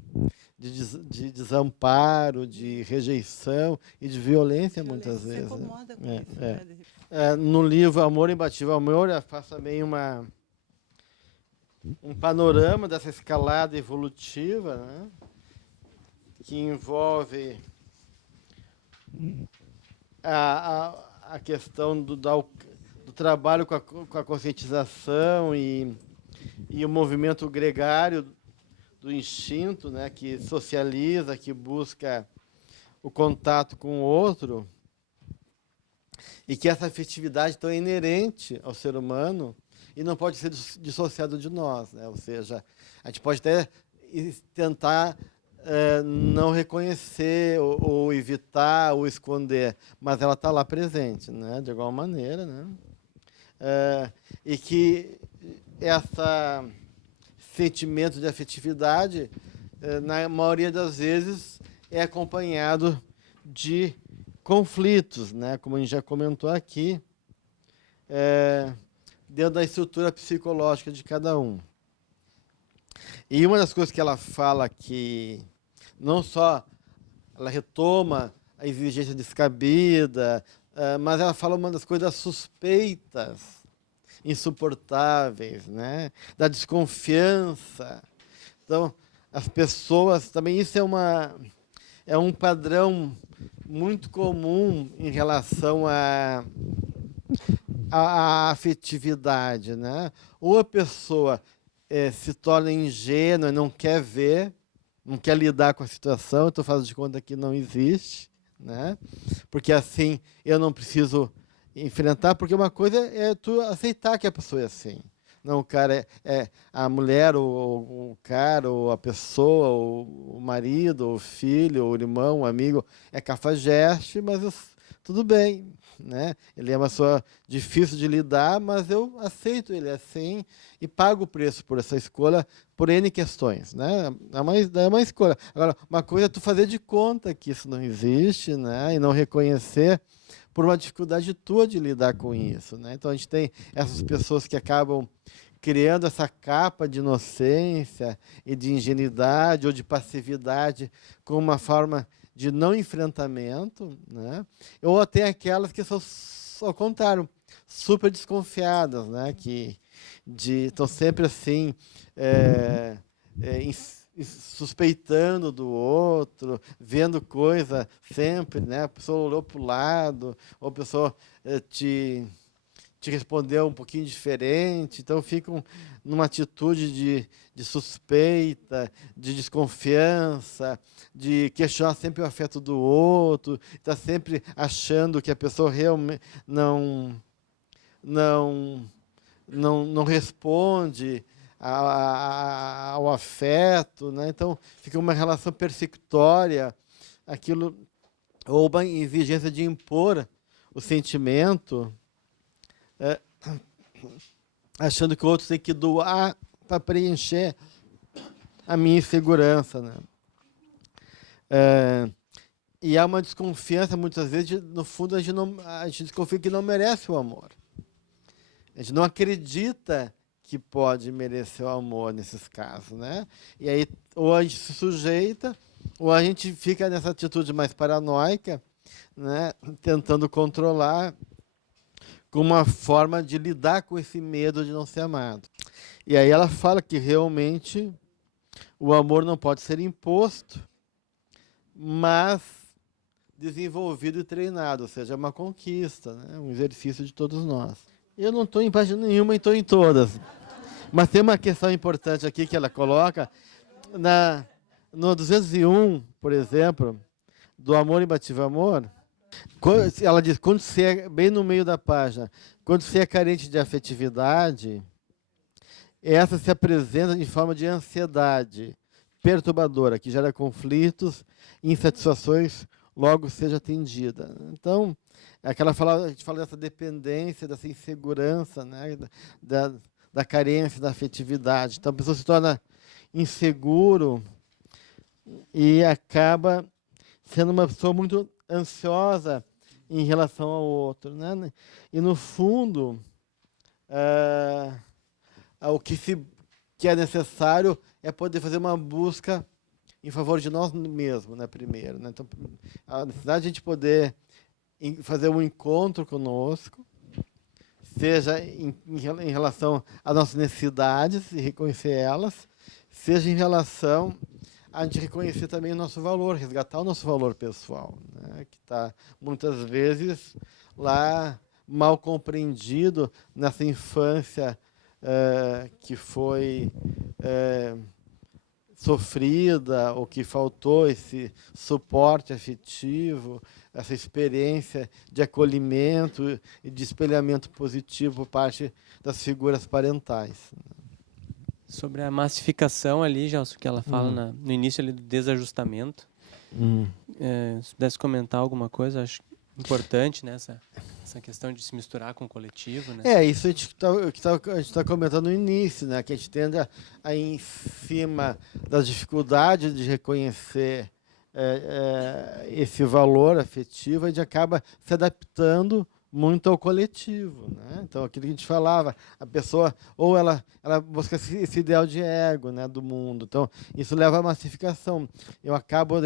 De desamparo, de rejeição e de violência muitas vezes. Se incomoda com isso, né? No livro Amor Imbatível Amor, eu faço também um panorama dessa escalada evolutiva, né? Que envolve a questão do trabalho com a conscientização e o movimento gregário do instinto, né, que socializa, que busca o contato com o outro, e que essa afetividade tão inerente ao ser humano e não pode ser dissociada de nós, né? Ou seja, a gente pode até tentar não reconhecer ou evitar ou esconder, mas ela está lá presente, né? De alguma maneira, né? E que essa sentimento de afetividade, na maioria das vezes, é acompanhado de conflitos, né? Como a gente já comentou aqui, dentro da estrutura psicológica de cada um. E uma das coisas que ela fala que não só ela retoma a exigência descabida, mas ela fala uma das coisas suspeitas, insuportáveis, né? Da desconfiança. Então, as pessoas, também isso é um padrão muito comum em relação à afetividade, né? Ou a pessoa se torna ingênua, não quer ver, não quer lidar com a situação, então faz de conta que não existe, né? Porque assim eu não preciso enfrentar, porque uma coisa é tu aceitar que a pessoa é assim. Não, o cara a mulher, ou o cara, ou a pessoa, ou o marido, ou o filho, ou o irmão, o amigo, é cafajeste, mas tudo bem, né? Ele é uma pessoa difícil de lidar, mas eu aceito ele assim e pago o preço por essa escolha por N questões, né? É uma escolha. Agora, uma coisa é tu fazer de conta que isso não existe, né? E não reconhecer por uma dificuldade tua de lidar com isso, né? Então a gente tem essas pessoas que acabam criando essa capa de inocência e de ingenuidade ou de passividade como uma forma de não enfrentamento, né? Ou até aquelas que são ao contrário, super desconfiadas, né? Que estão sempre assim suspeitando do outro, vendo coisa sempre, né? A pessoa olhou para o lado, ou a pessoa te respondeu um pouquinho diferente, então ficam numa atitude de suspeita, de desconfiança, de questionar sempre o afeto do outro, está sempre achando que a pessoa realmente não responde ao afeto, né? Então fica uma relação persecutória, aquilo, ou uma exigência de impor o sentimento, achando que o outro tem que doar para preencher a minha insegurança, né? E há uma desconfiança, muitas vezes, no fundo, a gente desconfia que não merece o amor. A gente não acredita que pode merecer o amor nesses casos, né? E aí, ou a gente se sujeita, ou a gente fica nessa atitude mais paranoica, né? Tentando controlar, como uma forma de lidar com esse medo de não ser amado. E aí ela fala que realmente o amor não pode ser imposto, mas desenvolvido e treinado, ou seja, é uma conquista, né? Um exercício de todos nós. Eu não estou em página nenhuma, estou em todas. Mas tem uma questão importante aqui que ela coloca, no 201, por exemplo, do Amor Imbatível Amor, ela diz, quando você é, bem no meio da página, quando você é carente de afetividade, essa se apresenta em forma de ansiedade perturbadora, que gera conflitos, insatisfações, logo seja atendida. Então, a gente fala dessa dependência, dessa insegurança, né, da carência da afetividade. Então, a pessoa se torna inseguro e acaba sendo uma pessoa muito ansiosa em relação ao outro, né? E, no fundo, o que é necessário é poder fazer uma busca em favor de nós mesmos, né, primeiro, né? Então, a necessidade de a gente poder fazer um encontro conosco, seja em relação às nossas necessidades e reconhecer elas, seja em relação a gente reconhecer também o nosso valor, resgatar o nosso valor pessoal, né, que está muitas vezes lá mal compreendido nessa infância que foi sofrida, ou que faltou esse suporte afetivo, essa experiência de acolhimento e de espelhamento positivo por parte das figuras parentais. Sobre a massificação ali, Gelson, que ela fala no início ali do desajustamento. Se pudesse comentar alguma coisa, acho importante, né, essa questão de se misturar com o coletivo, né? Isso a gente está comentando no início, né, que a gente tende a em cima das dificuldades de reconhecer esse valor afetivo, a gente acaba se adaptando muito ao coletivo, né? Então, aquilo que a gente falava, a pessoa, ou ela busca esse ideal de ego, né, do mundo. Então, isso leva à massificação. Eu acabo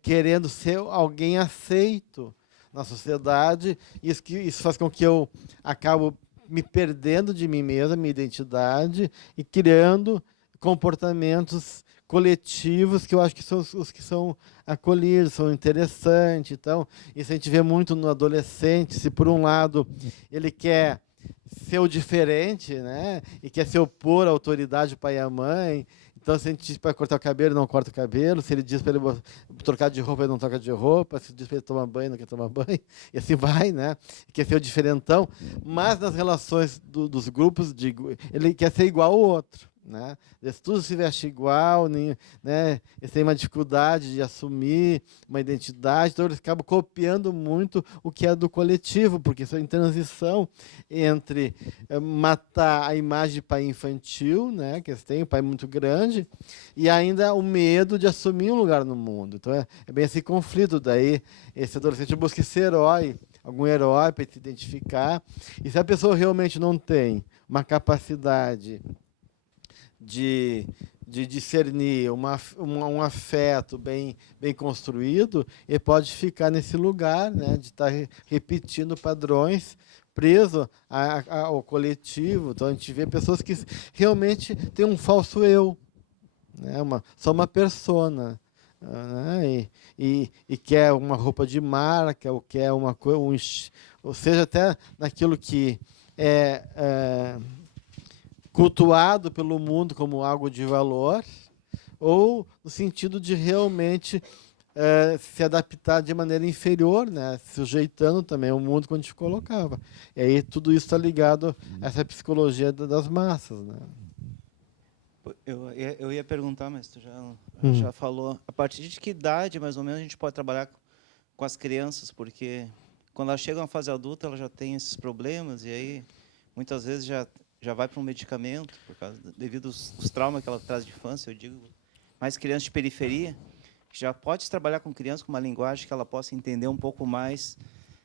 querendo ser alguém aceito na sociedade, isso faz com que eu acabo me perdendo de mim mesma, minha identidade, e criando comportamentos coletivos que eu acho que são os que são acolhidos, são interessantes. Então, isso a gente vê muito no adolescente. Se por um lado ele quer ser o diferente, né, e quer se opor à autoridade do pai e à mãe, então se a gente diz para cortar o cabelo, ele não corta o cabelo, se ele diz para ele trocar de roupa, ele não troca de roupa, se diz para ele tomar banho, não quer tomar banho, e assim vai, né, quer ser o diferentão, mas nas relações dos grupos, ele quer ser igual ao outro, né? Se tudo se veste igual, né? Eles têm uma dificuldade de assumir uma identidade, então eles acabam copiando muito o que é do coletivo, porque isso é em transição entre matar a imagem de pai infantil, né, que eles têm, um pai muito grande, e ainda o medo de assumir um lugar no mundo. Então é bem esse conflito. Daí esse adolescente busca esse herói, algum herói para se identificar, e se a pessoa realmente não tem uma capacidade de discernir um afeto bem construído, ele pode ficar nesse lugar, né, de estar repetindo padrões, preso ao coletivo. Então a gente vê pessoas que realmente têm um falso eu, né? Só uma persona, né? E quer uma roupa de marca, ou quer uma coisa, ou seja, até naquilo que é cultuado pelo mundo como algo de valor, ou no sentido de realmente se adaptar de maneira inferior, né? Sujeitando também o mundo quando a gente colocava. E aí tudo isso está ligado a essa psicologia das massas, né? Eu ia perguntar, mas tu já falou. A partir de que idade, mais ou menos, a gente pode trabalhar com as crianças? Porque quando elas chegam à fase adulta, elas já têm esses problemas, e aí, muitas vezes, já vai para um medicamento, devido aos traumas que ela traz de infância, eu digo, mais crianças de periferia. Já pode trabalhar com criança com uma linguagem que ela possa entender um pouco mais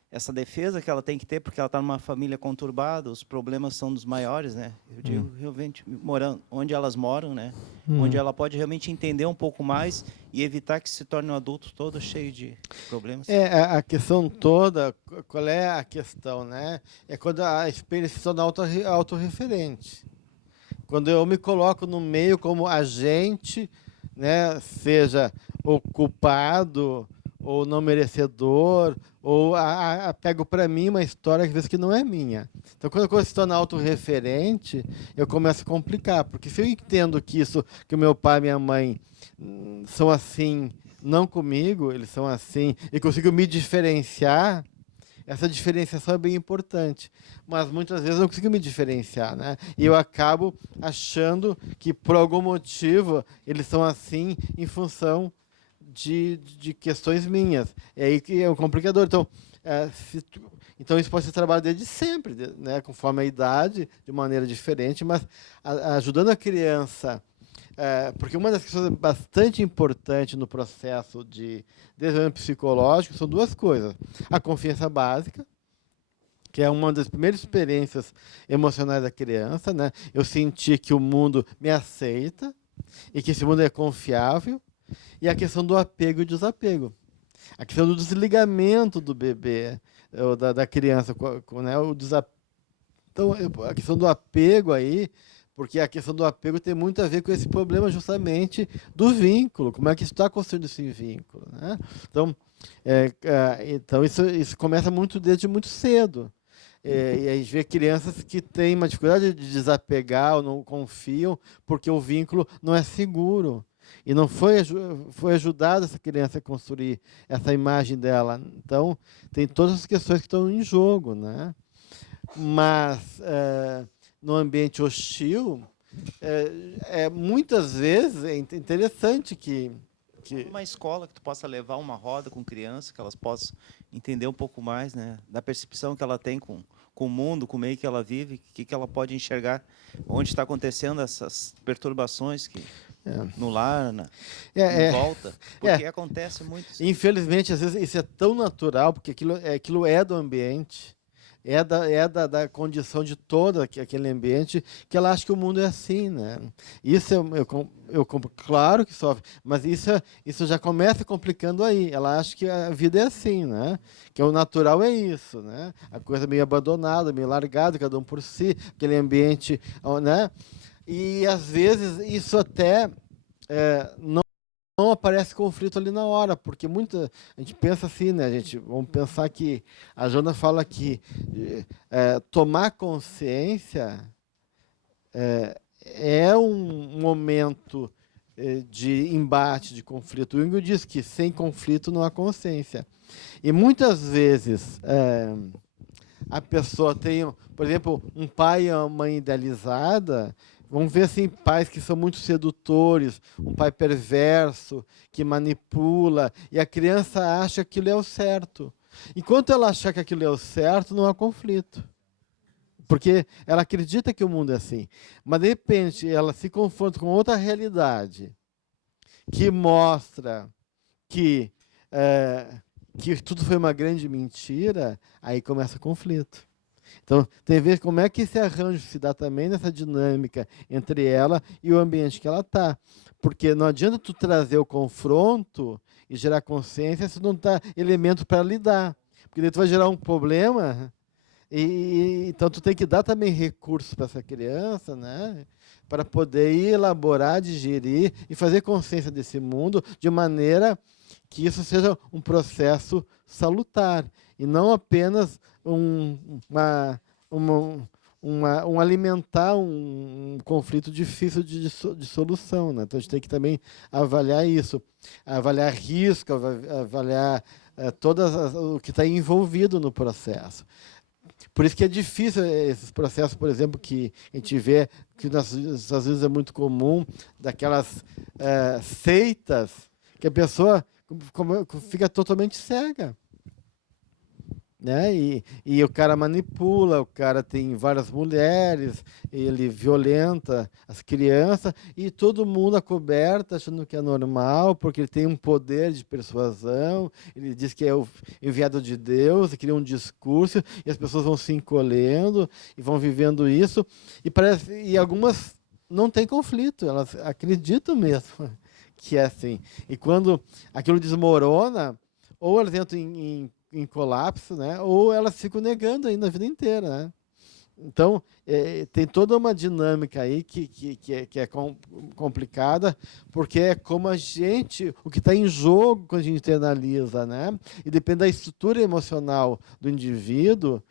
essa defesa que ela tem que ter, porque ela está numa família conturbada, os problemas são dos maiores, né? Eu digo, realmente, morando onde elas moram, né? Onde ela pode realmente entender um pouco mais e evitar que se torne um adulto todo cheio de problemas. A questão toda, qual é a questão, né? É quando a experiência se torna autorreferente. Quando eu me coloco no meio como agente, né, seja o culpado ou não merecedor, ou pego para mim uma história às vezes que não é minha. Então, quando a coisa se torna autorreferente, eu começo a complicar, porque se eu entendo que o meu pai e minha mãe são assim, não comigo, eles são assim, e consigo me diferenciar, essa diferenciação é bem importante, mas muitas vezes eu não consigo me diferenciar, né? E eu acabo achando que, por algum motivo, eles são assim em função de questões minhas. É aí que é um complicador. Então, então isso pode ser trabalhado desde sempre, né? Conforme a idade, de maneira diferente, mas ajudando a criança. Porque uma das questões bastante importantes no processo de desenvolvimento psicológico são duas coisas. A confiança básica, que é uma das primeiras experiências emocionais da criança, né? Eu senti que o mundo me aceita e que esse mundo é confiável. E a questão do apego e desapego. A questão do desligamento do bebê, ou da criança, né? Então, a questão do apego aí, porque a questão do apego tem muito a ver com esse problema justamente do vínculo, como é que está construindo esse vínculo, né? Então isso começa desde muito cedo. E a gente vê crianças que têm uma dificuldade de desapegar ou não confiam porque o vínculo não é seguro. E não foi ajudada essa criança a construir essa imagem dela. Então, tem todas as questões que estão em jogo, né? Mas, no ambiente hostil, muitas vezes é interessante que... Uma escola que tu possa levar uma roda com criança, que elas possam entender um pouco mais, né, da percepção que ela tem com o mundo, com o meio que ela vive, o que ela pode enxergar, onde está acontecendo essas perturbações no lar, em volta, porque acontece muito. Infelizmente, às vezes isso é tão natural, porque aquilo é do ambiente, da condição de todo aquele ambiente, que ela acha que o mundo é assim, né? Isso claro que sofre, mas isso já começa complicando aí. Ela acha que a vida é assim, né? Que o natural é isso, né? A coisa meio abandonada, meio largada, cada um por si, aquele ambiente, né? E às vezes isso até não aparece conflito ali na hora, porque a gente pensa assim, né, gente? Vamos pensar que a Jona fala que tomar consciência é um momento de embate, de conflito. O Jung diz que sem conflito não há consciência. E muitas vezes a pessoa tem, por exemplo, um pai e uma mãe idealizada. Vamos ver assim, pais que são muito sedutores, um pai perverso, que manipula, e a criança acha que aquilo é o certo. Enquanto ela achar que aquilo é o certo, não há conflito. Porque ela acredita que o mundo é assim. Mas, de repente, ela se confronta com outra realidade que mostra que tudo foi uma grande mentira, aí começa o conflito. Então, tem que ver como é que esse arranjo se dá também nessa dinâmica entre ela e o ambiente que ela está. Porque não adianta tu trazer o confronto e gerar consciência se não dá elemento para lidar. Porque daí tu vai gerar um problema Então, tu tem que dar também recursos para essa criança, né? Para poder elaborar, digerir e fazer consciência desse mundo de maneira que isso seja um processo salutar e não apenas alimentar um conflito difícil de solução, né? Então, a gente tem que também avaliar isso, avaliar risco, avaliar o que está envolvido no processo. Por isso que é difícil esses processos, por exemplo, que a gente vê, que nos Estados Unidos é muito comum, daquelas seitas, que a pessoa fica totalmente cega. Né? E o cara manipula, o cara tem várias mulheres, ele violenta as crianças, e todo mundo acoberta achando que é normal, porque ele tem um poder de persuasão, ele diz que é o enviado de Deus, cria um discurso, e as pessoas vão se encolhendo e vão vivendo isso, e algumas não têm conflito, elas acreditam mesmo que é assim. E quando aquilo desmorona, ou elas entram em colapso, né? Ou elas ficam negando ainda a vida inteira, né? Então, tem toda uma dinâmica aí que é complicada, porque é como o que está em jogo quando a gente internaliza, né? E depende da estrutura emocional do indivíduo,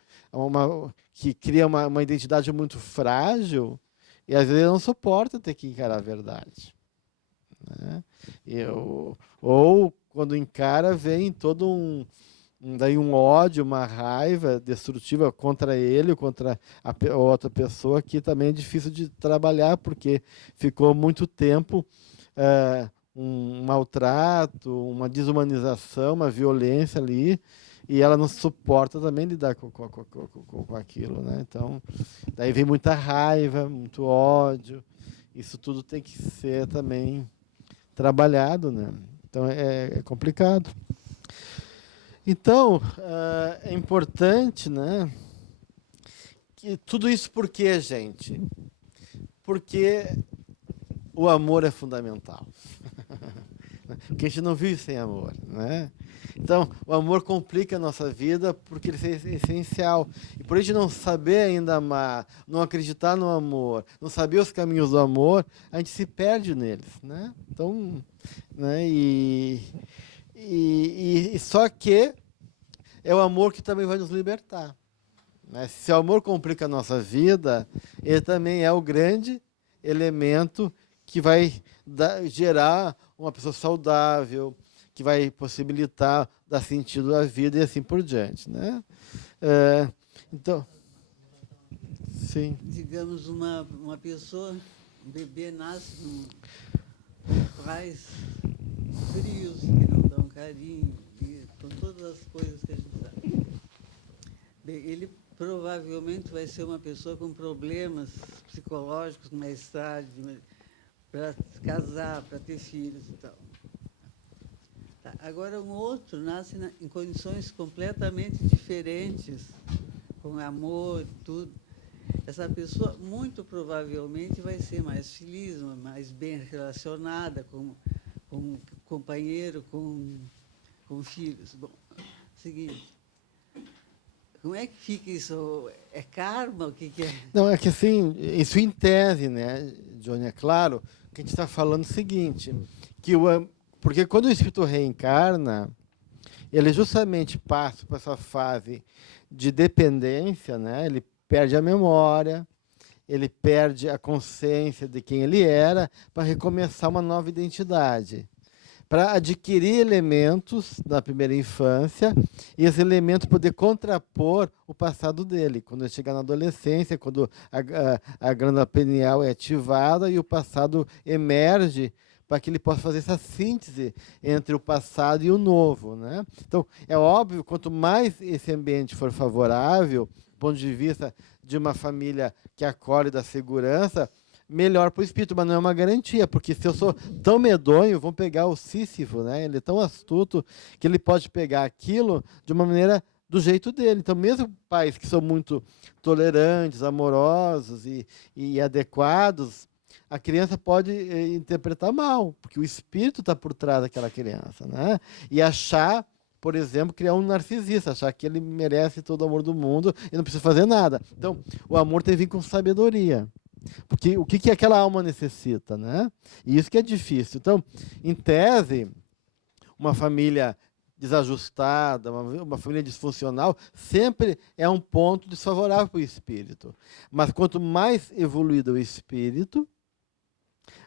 que cria uma identidade muito frágil, e às vezes não suporta ter que encarar a verdade. Né? Ou quando encara, vem todo daí um ódio, uma raiva destrutiva contra ele, contra a outra pessoa, que também é difícil de trabalhar, porque ficou muito tempo um maltrato, uma desumanização, uma violência ali, e ela não suporta também lidar com aquilo. Né? Então, daí vem muita raiva, muito ódio, isso tudo tem que ser também trabalhado. Né? Então, é complicado. Então, é importante, né? Que tudo isso por quê, gente? Porque o amor é fundamental. Porque a gente não vive sem amor, né? Então, o amor complica a nossa vida porque ele é essencial. E por a gente não saber ainda amar, não acreditar no amor, não saber os caminhos do amor, a gente se perde neles, né? Então, né? E só que é o amor que também vai nos libertar. Né? Se o amor complica a nossa vida, ele também é o grande elemento que vai gerar uma pessoa saudável, que vai possibilitar dar sentido à vida e assim por diante. Né? Então, sim. Digamos, uma pessoa, um bebê nasce com pais frios, que não dão carinho, com todas as coisas que a gente sabe. Bem, ele provavelmente vai ser uma pessoa com problemas psicológicos mais tarde, para casar, para ter filhos e tal. Tá. Agora, um outro nasce em condições completamente diferentes, com amor e tudo. Essa pessoa, muito provavelmente, vai ser mais feliz, mais bem relacionada com companheiro, com filhos. Bom, seguinte, como é que fica isso? É karma? O que é? Não, é que assim, isso em tese, né, Johnny, é claro que a gente está falando o seguinte, porque quando o espírito reencarna, ele justamente passa por essa fase de dependência, né, ele perde a memória, ele perde a consciência de quem ele era para recomeçar uma nova identidade, para adquirir elementos da primeira infância e esses elementos poder contrapor o passado dele. Quando ele chegar na adolescência, quando a glândula pineal é ativada e o passado emerge, para que ele possa fazer essa síntese entre o passado e o novo. Né? Então, é óbvio, quanto mais esse ambiente for favorável, do ponto de vista de uma família que acolhe da segurança, melhor para o espírito, mas não é uma garantia, porque se eu sou tão medonho, vão pegar o Sísifo, né? Ele é tão astuto que ele pode pegar aquilo de uma maneira do jeito dele. Então, mesmo pais que são muito tolerantes, amorosos e adequados, a criança pode interpretar mal, porque o espírito está por trás daquela criança, né? E achar por exemplo, criar um narcisista, achar que ele merece todo o amor do mundo e não precisa fazer nada. Então, o amor tem a ver com sabedoria. Porque o que aquela alma necessita, né? E isso que é difícil. Então, em tese, uma família desajustada, uma família disfuncional, sempre é um ponto desfavorável para o espírito. Mas quanto mais evoluído o espírito,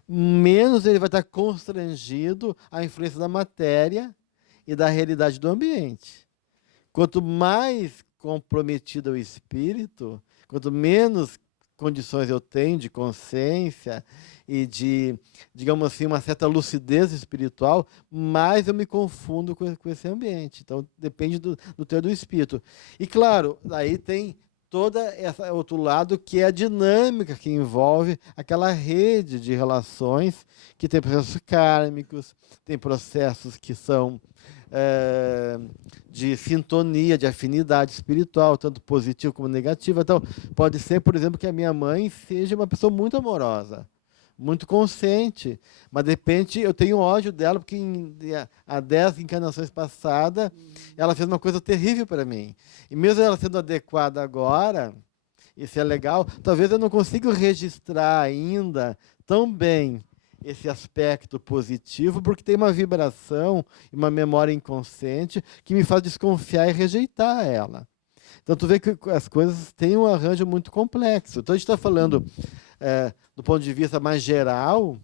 menos ele vai estar constrangido à influência da matéria e da realidade do ambiente. Quanto mais comprometido é o espírito, quanto menos condições eu tenho de consciência e de, digamos assim, uma certa lucidez espiritual, mais eu me confundo com esse ambiente. Então, depende do teor do espírito. E, claro, aí tem todo esse outro lado, que é a dinâmica que envolve aquela rede de relações que tem processos kármicos, tem processos que são de sintonia, de afinidade espiritual, tanto positiva como negativa. Então, pode ser, por exemplo, que a minha mãe seja uma pessoa muito amorosa, muito consciente, mas de repente eu tenho ódio dela porque há 10 encarnações passadas ela fez uma coisa terrível para mim. E mesmo ela sendo adequada agora, isso é legal, talvez eu não consiga registrar ainda tão bem esse aspecto positivo, porque tem uma vibração e uma memória inconsciente que me faz desconfiar e rejeitar ela. Então, tu vê que as coisas têm um arranjo muito complexo. Então, a gente está falando do ponto de vista mais geral,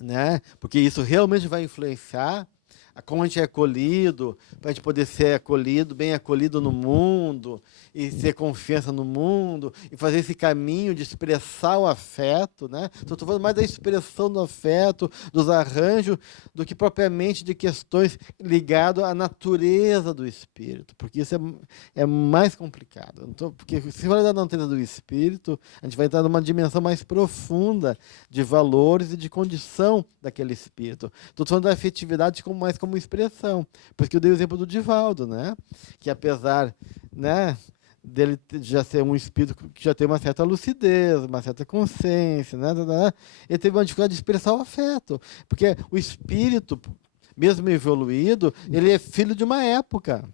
né? Porque isso realmente vai influenciar a como a gente é acolhido, para a gente poder ser acolhido, bem acolhido no mundo, e ter confiança no mundo, e fazer esse caminho de expressar o afeto, né? Então, estou falando mais da expressão do afeto, dos arranjos, do que propriamente de questões ligadas à natureza do espírito, porque isso é mais complicado. Então, porque se falar da natureza do espírito, a gente vai entrar numa dimensão mais profunda de valores e de condição daquele espírito. Estou falando da afetividade mais como expressão. Por isso que eu dei o exemplo do Divaldo, né? Que apesar, né, dele já ser um espírito que já tem uma certa lucidez, uma certa consciência, né? Ele teve uma dificuldade de expressar o afeto. Porque o espírito, mesmo evoluído, ele é filho de uma época.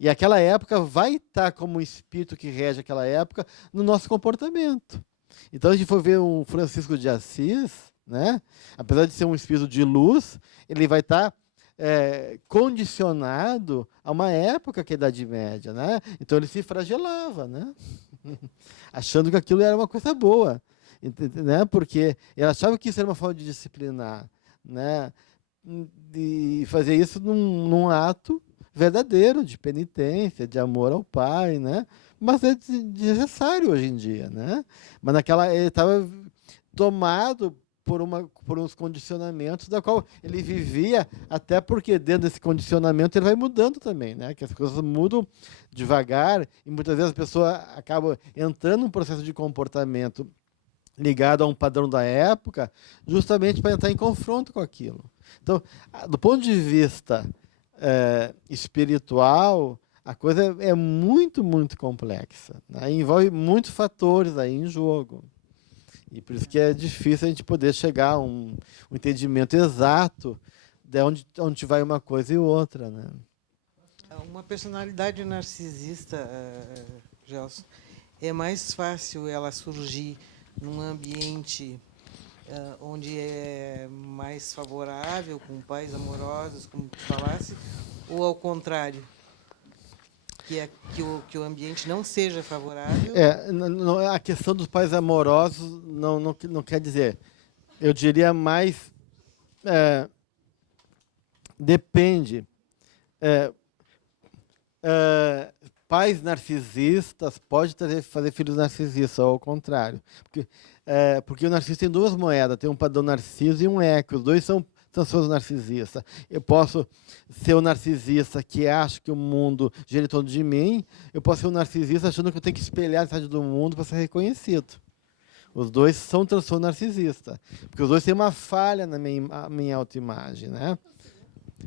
E aquela época vai estar como o espírito que rege aquela época no nosso comportamento. Então, se a gente for ver o Francisco de Assis, né? Apesar de ser um espírito de luz, ele vai estar condicionado a uma época que é a Idade Média, né? Então ele se fragelava, né? Achando que aquilo era uma coisa boa, né? Porque ele achava que isso era uma forma de disciplinar, né? De fazer isso num ato verdadeiro de penitência, de amor ao Pai, né? Mas é desnecessário hoje em dia, né? Mas ele estava tomado por uns condicionamentos da qual ele vivia, até porque dentro desse condicionamento ele vai mudando também, né? Que as coisas mudam devagar e muitas vezes a pessoa acaba entrando num processo de comportamento ligado a um padrão da época, justamente para entrar em confronto com aquilo. Então, do ponto de vista espiritual, a coisa é muito, muito complexa, né? Envolve muitos fatores aí em jogo. E por isso que é difícil a gente poder chegar a um entendimento exato de onde vai uma coisa e outra, né? Uma personalidade narcisista, Gelson, é mais fácil ela surgir num ambiente onde é mais favorável, com pais amorosos, como tu falasse, ou ao contrário? Que o ambiente não seja favorável? A questão dos pais amorosos não quer dizer. Eu diria mais... depende. Pais narcisistas pode fazer filhos narcisistas, ou ao contrário. Porque o narciso tem duas moedas. Tem um padrão narciso e um eco. Os dois são transtornos narcisistas. Eu posso ser um narcisista que acha que o mundo gira em torno de mim, eu posso ser um narcisista achando que eu tenho que espelhar a necessidade do mundo para ser reconhecido. Os dois são transtorno narcisista, porque os dois têm uma falha na minha autoimagem, né?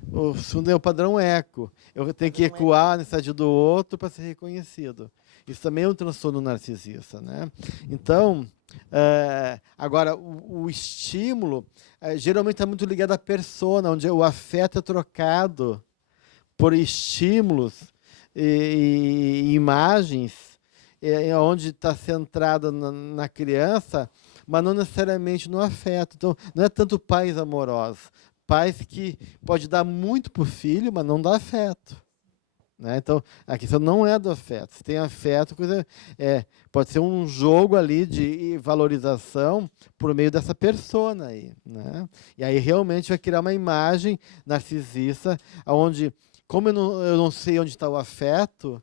O segundo é o padrão eco. Eu tenho que ecoar a necessidade do outro para ser reconhecido. Isso também é um transtorno narcisista, né? Então, agora, o estímulo geralmente está muito ligado à persona, onde o afeto é trocado por estímulos e imagens, onde está centrada na criança, mas não necessariamente no afeto. Então, não é tanto pais amorosos. Pais que pode dar muito para o filho, mas não dá afeto. Né? Então, a questão não é do afeto. Se tem afeto, pode ser um jogo ali de valorização por meio dessa persona aí. Né? E aí realmente vai criar uma imagem narcisista, onde, como eu não sei onde está o afeto,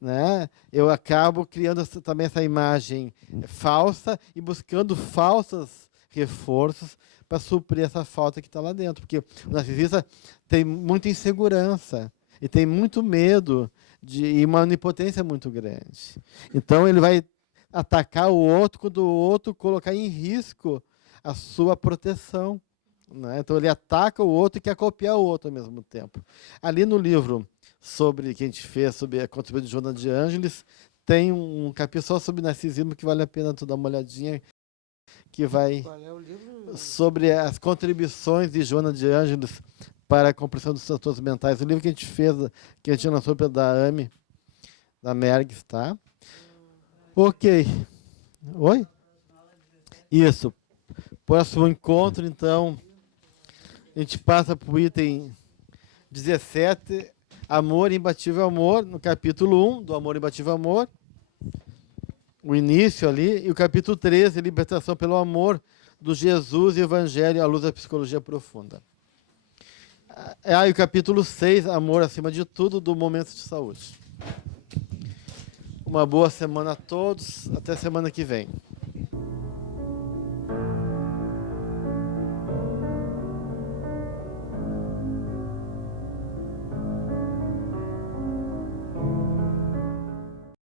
né, eu acabo criando também essa imagem falsa e buscando falsos reforços para suprir essa falta que está lá dentro. Porque o narcisista tem muita insegurança e tem muito medo e uma onipotência muito grande. Então, ele vai atacar o outro quando o outro colocar em risco a sua proteção. Né? Então, ele ataca o outro e quer copiar o outro ao mesmo tempo. Ali no livro que a gente fez sobre a contribuição de Joana de Ângeles, tem um capítulo só sobre narcisismo que vale a pena tu dar uma olhadinha, que vai Qual é o livro? sobre as contribuições de Joana de Ângeles para a compreensão dos transtornos mentais. O livro que a gente fez, que a gente lançou da AME, da Mergs, tá? Ok. Oi? Isso. Próximo encontro, então, a gente passa para o item 17, Amor, Imbatível Amor, no capítulo 1 do Amor, Imbatível Amor, o início ali, e o capítulo 13, Libertação pelo Amor, do Jesus e Evangelho à luz da psicologia profunda. E o capítulo 6, Amor acima de tudo, do Momento de Saúde. Uma boa semana a todos, até semana que vem.